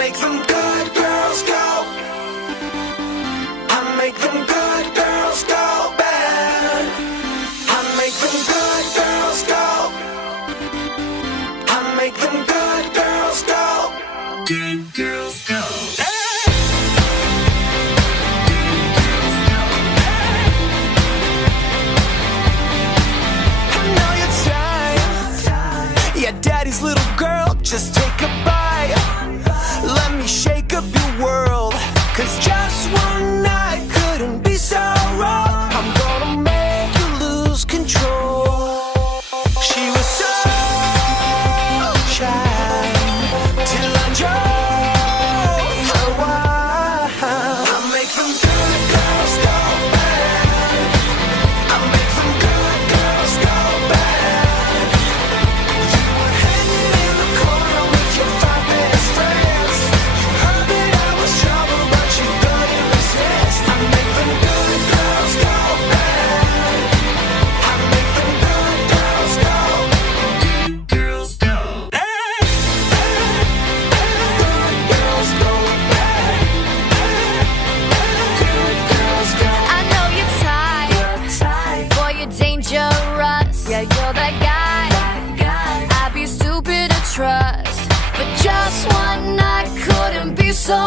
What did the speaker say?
make them good girls go. I make them good girls go bad. I make them good girls go. I make them good girls go. Good girls go. Daddy's little girl, just take a bite. Let me shake up your world, 'cause just one night couldn't be so wrong. I'm gonna make you lose control. She was so shy till I drove her wild. I make them good girls go bad. I make them good girls go bad. Yeah, you're that guy. I'd be stupid to trust, but just one night couldn't be so